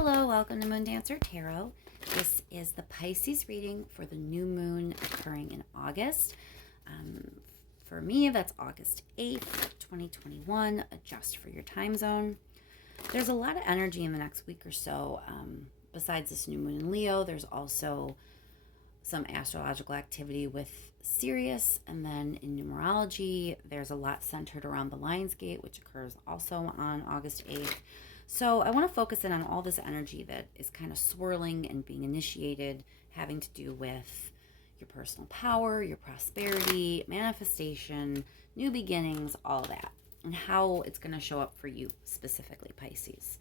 Hello, welcome to Moon Dancer Tarot. This is the Pisces reading for the new moon occurring in August. For me, that's August 8th, 2021. Adjust for your time zone. There's a lot of energy in the next week or so. Besides this new moon in Leo, there's also some astrological activity with Sirius, and then in numerology, there's a lot centered around the Lion's Gate, which occurs also on August 8th. So I want to focus in on all this energy that is kind of swirling and being initiated, having to do with your personal power, your prosperity, manifestation, new beginnings, all that, and how it's going to show up for you specifically, Pisces.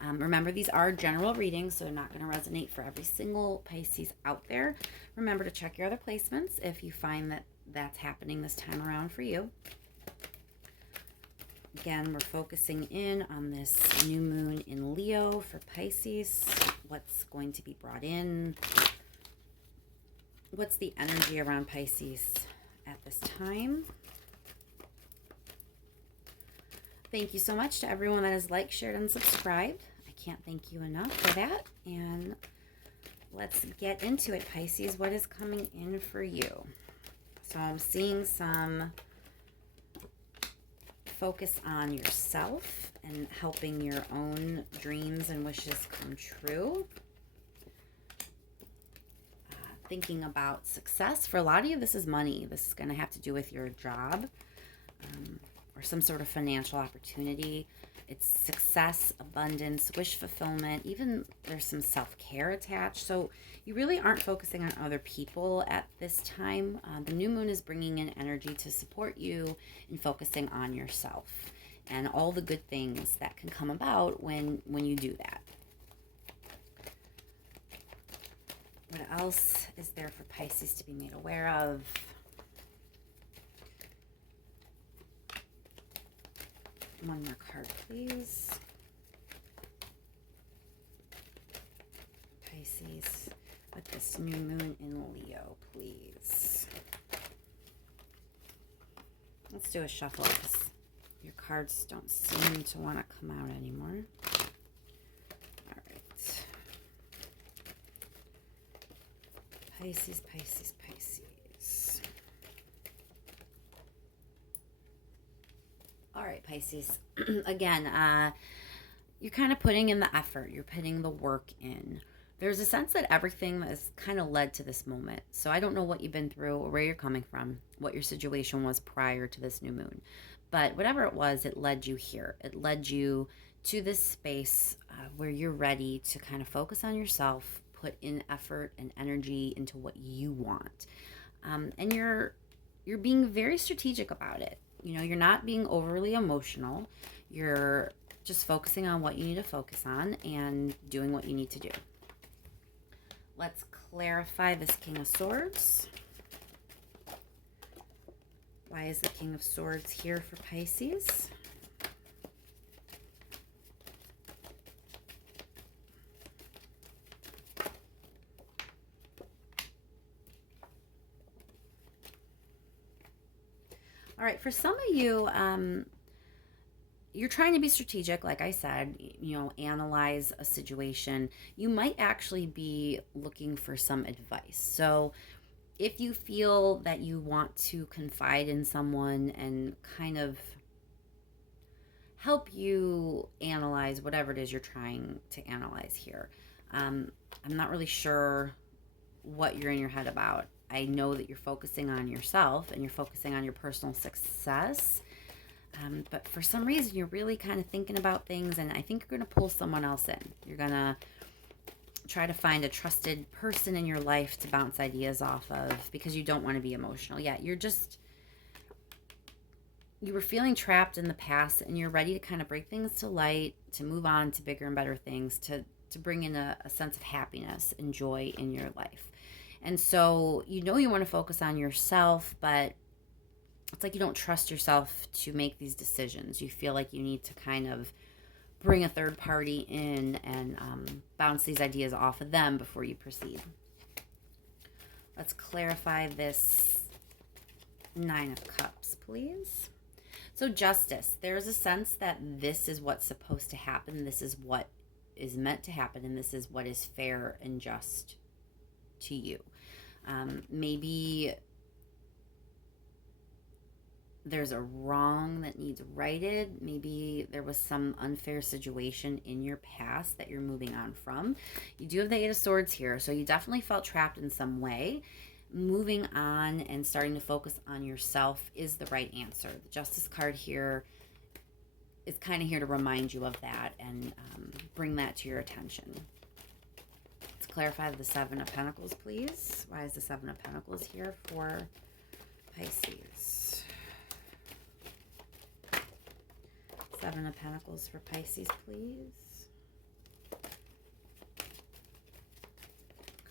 Remember, these are general readings, so they're not going to resonate for every single Pisces out there. Remember to check your other placements if you find that that's happening this time around for you. Again, we're focusing in on this new moon in Leo for Pisces. What's going to be brought in? What's the energy around Pisces at this time? Thank you so much to everyone that has liked, shared, and subscribed. I can't thank you enough for that. And let's get into it, Pisces. What is coming in for you? So I'm seeing some focus on yourself and helping your own dreams and wishes come true. Thinking about success. For a lot of you, this is money. This is going to have to do with your job or some sort of financial opportunity. It's success, abundance, wish fulfillment. Even there's some self-care attached. So you really aren't focusing on other people at this time. The new moon is bringing in energy to support you in focusing on yourself and all the good things that can come about when you do that. What else is there for Pisces to be made aware of? One more card, please. Pisces, with this new moon in Leo, please. Let's do a shuffle because your cards don't seem to want to come out anymore. All right. Pisces, Pisces, Pisces. All right, Pisces. Again, you're kind of putting in the effort. You're putting the work in. There's a sense that everything has kind of led to this moment. So I don't know what you've been through or where you're coming from, what your situation was prior to this new moon. But whatever it was, it led you here. It led you to this space where you're ready to kind of focus on yourself, put in effort and energy into what you want. And you're being very strategic about it. You know, you're not being overly emotional. You're just focusing on what you need to focus on and doing what you need to do. Let's clarify this King of Swords. Why is the King of Swords here for Pisces? All right, for some of you, you're trying to be strategic, like I said, analyze a situation. You might actually be looking for some advice. So if you feel that you want to confide in someone and kind of help you analyze whatever it is you're trying to analyze here, I'm not really sure what you're in your head about. I know that you're focusing on yourself and you're focusing on your personal success. But for some reason, you're really kind of thinking about things, and I think you're going to pull someone else in. You're going to try to find a trusted person in your life to bounce ideas off of because you don't want to be emotional. Yeah, you were feeling trapped in the past, and you're ready to kind of break things to light, to move on to bigger and better things, to bring in a sense of happiness and joy in your life. And so you want to focus on yourself, but it's like you don't trust yourself to make these decisions. You feel like you need to kind of bring a third party in and bounce these ideas off of them before you proceed. Let's clarify this Nine of Cups, please. So justice, there's a sense that this is what's supposed to happen. This is what is meant to happen, and this is what is fair and just to you. Maybe there's a wrong that needs righted. Maybe there was some unfair situation in your past that you're moving on from. You do have the Eight of Swords here, so you definitely felt trapped in some way. Moving on and starting to focus on yourself is the right answer. The Justice card here is kind of here to remind you of that and bring that to your attention. Let's clarify the Seven of Pentacles, please. Why is the Seven of Pentacles here for Pisces? Seven of Pentacles for Pisces, please.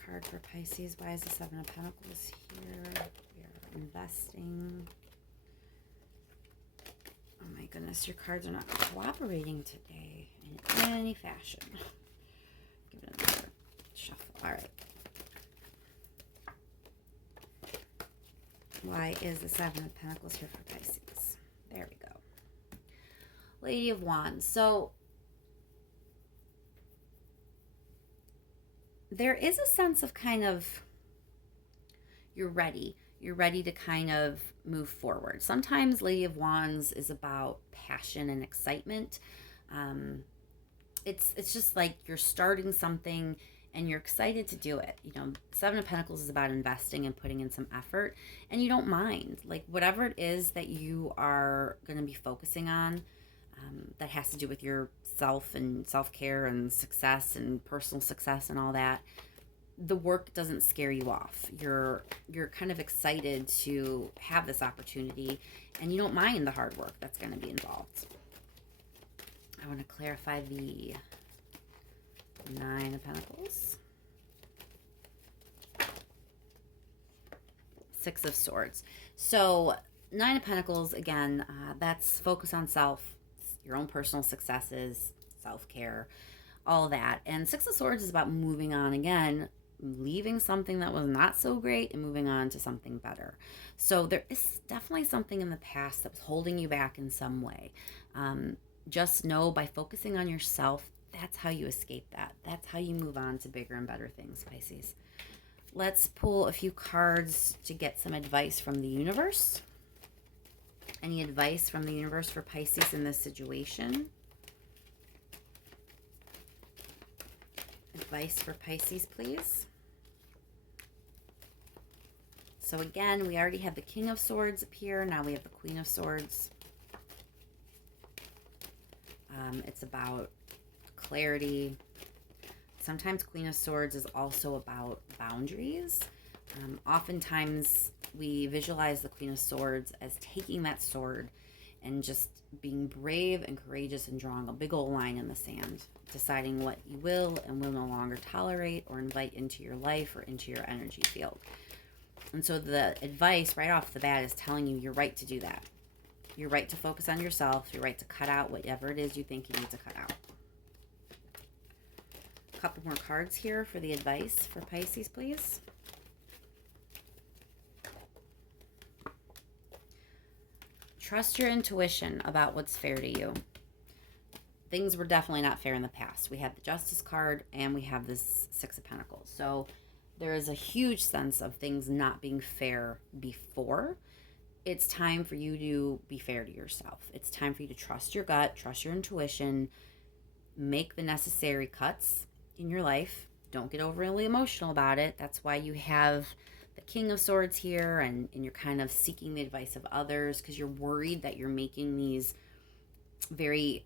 Card for Pisces. Why is the Seven of Pentacles here? We are investing. Oh my goodness, your cards are not cooperating today in any fashion. Give it another shuffle. All right. Why is the Seven of Pentacles here for Pisces? There we go. Lady of Wands. So there is a sense of kind of you're ready. You're ready to kind of move forward. Sometimes Lady of Wands is about passion and excitement. It's just like you're starting something and you're excited to do it. You know, Seven of Pentacles is about investing and putting in some effort, and you don't mind. Like whatever it is that you are going to be focusing on, that has to do with your self and self-care and success and personal success and all that, the work doesn't scare you off. You're kind of excited to have this opportunity, and you don't mind the hard work that's going to be involved. I want to clarify the Nine of Pentacles. Six of Swords. So Nine of Pentacles, again, that's focus on self, your own personal successes, self-care, all that. And Six of Swords is about moving on again, leaving something that was not so great and moving on to something better. So there is definitely something in the past that was holding you back in some way. Just know by focusing on yourself, that's how you escape that. That's how you move on to bigger and better things, Pisces. Let's pull a few cards to get some advice from the universe. Any advice from the universe for Pisces in this situation? Advice for Pisces, please. So again, we already have the King of Swords up here. Now we have the Queen of Swords. It's about clarity. Sometimes Queen of Swords is also about boundaries. Oftentimes we visualize the Queen of Swords as taking that sword and just being brave and courageous and drawing a big old line in the sand, deciding what you will and will no longer tolerate or invite into your life or into your energy field. And so the advice right off the bat is telling you you're right to do that. You're right to focus on yourself. You're right to cut out whatever it is you think you need to cut out. A couple more cards here for the advice for Pisces, please. Trust your intuition about what's fair to you. Things were definitely not fair in the past. We have the Justice card and we have this Six of Pentacles. So there is a huge sense of things not being fair before. It's time for you to be fair to yourself. It's time for you to trust your gut, trust your intuition, make the necessary cuts in your life. Don't get overly emotional about it. That's why you have the King of Swords here, and you're kind of seeking the advice of others because you're worried that you're making these very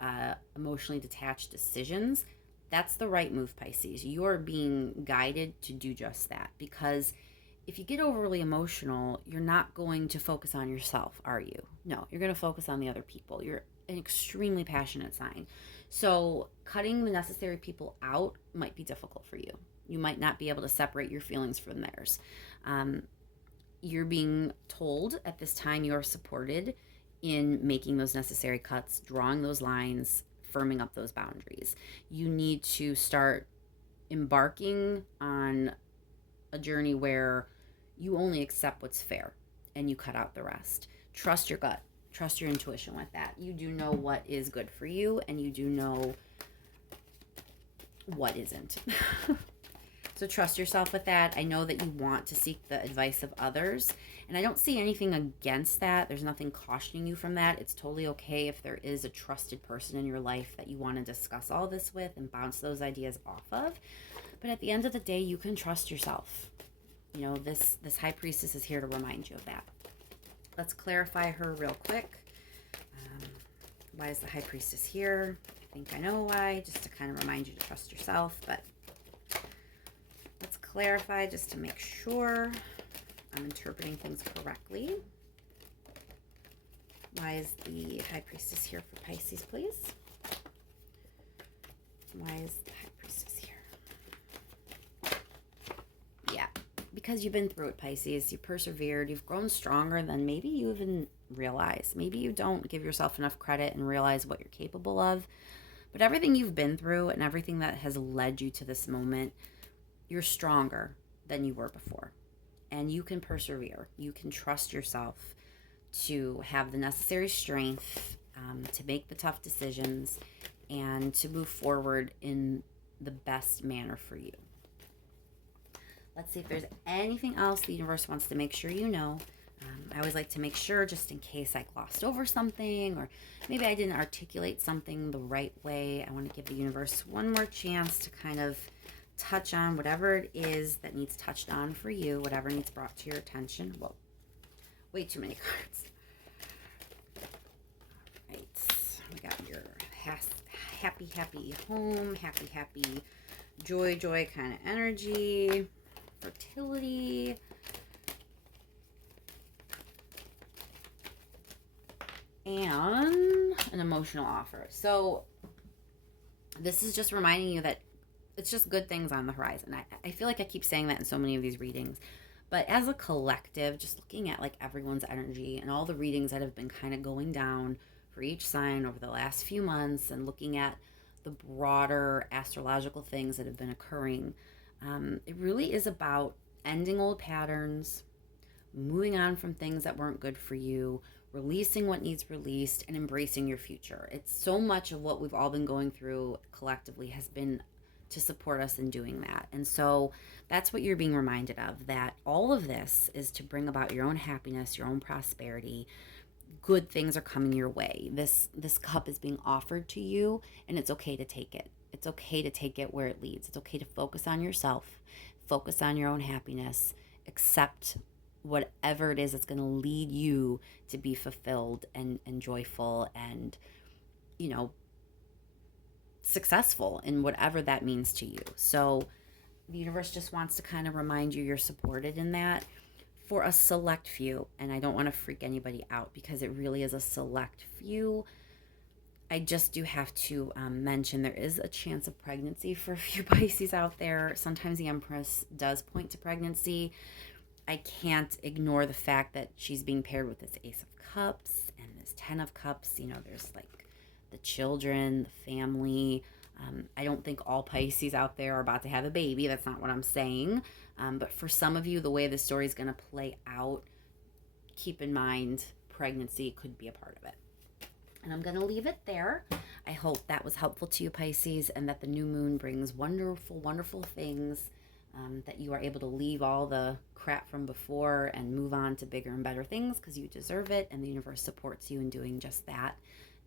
emotionally detached decisions. That's the right move, Pisces. You are being guided to do just that, because if you get overly emotional, you're not going to focus on yourself, are you? No, you're going to focus on the other people. You're an extremely passionate sign. So cutting the necessary people out might be difficult for you. You might not be able to separate your feelings from theirs. You're being told at this time you're supported in making those necessary cuts, drawing those lines, firming up those boundaries. You need to start embarking on a journey where you only accept what's fair and you cut out the rest. Trust your gut. Trust your intuition with that. You do know what is good for you, and you do know what isn't. So trust yourself with that. I know that you want to seek the advice of others, and I don't see anything against that. There's nothing cautioning you from that. It's totally okay if there is a trusted person in your life that you want to discuss all this with and bounce those ideas off of. But at the end of the day, you can trust yourself. You know, this High Priestess is here to remind you of that. Let's clarify her real quick. Why is the High Priestess here? I think I know why, just to kind of remind you to trust yourself, but let's clarify just to make sure I'm interpreting things correctly. Why is the High Priestess here for Pisces, please? Why is the High Priestess here? Yeah, because you've been through it, Pisces. You persevered. You've grown stronger than maybe you even realize. Maybe you don't give yourself enough credit and realize what you're capable of. But everything you've been through and everything that has led you to this moment, you're stronger than you were before. And you can persevere. You can trust yourself to have the necessary strength to make the tough decisions and to move forward in the best manner for you. Let's see if there's anything else the universe wants to make sure you know. I always like to make sure, just in case I glossed over something or maybe I didn't articulate something the right way. I want to give the universe one more chance to kind of touch on whatever it is that needs touched on for you, whatever needs brought to your attention. Whoa, way too many cards. All right, we got your happy home, happy joy kind of energy, fertility, and an emotional offer. So this is just reminding you that it's just good things on the horizon. I feel like I keep saying that in so many of these readings, but as a collective, just looking at like everyone's energy and all the readings that have been kind of going down for each sign over the last few months and looking at the broader astrological things that have been occurring, it really is about ending old patterns, moving on from things that weren't good for you, releasing what needs released, and embracing your future. It's so much of what we've all been going through collectively has been to support us in doing that. And so that's what you're being reminded of, that all of this is to bring about your own happiness, your own prosperity. Good things are coming your way. This cup is being offered to you, and it's okay to take it. It's okay to take it where it leads. It's okay to focus on yourself, focus on your own happiness, accept whatever it is that's going to lead you to be fulfilled and joyful and, you know, successful in whatever that means to you. So the universe just wants to kind of remind you you're supported in that for a select few. And I don't want to freak anybody out because it really is a select few. I just do have to mention there is a chance of pregnancy for a few Pisces out there. Sometimes the Empress does point to pregnancy. I can't ignore the fact that she's being paired with this Ace of Cups and this 10 of Cups. You know, there's like the children, the family. I don't think all Pisces out there are about to have a baby. That's not what I'm saying. But for some of you, the way the story is going to play out, keep in mind pregnancy could be a part of it. And I'm going to leave it there. I hope that was helpful to you, Pisces, and that the new moon brings wonderful, wonderful things, that you are able to leave all the crap from before and move on to bigger and better things because you deserve it, and the universe supports you in doing just that.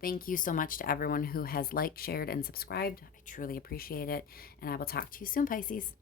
Thank you so much to everyone who has liked, shared, and subscribed. I truly appreciate it, and I will talk to you soon, Pisces.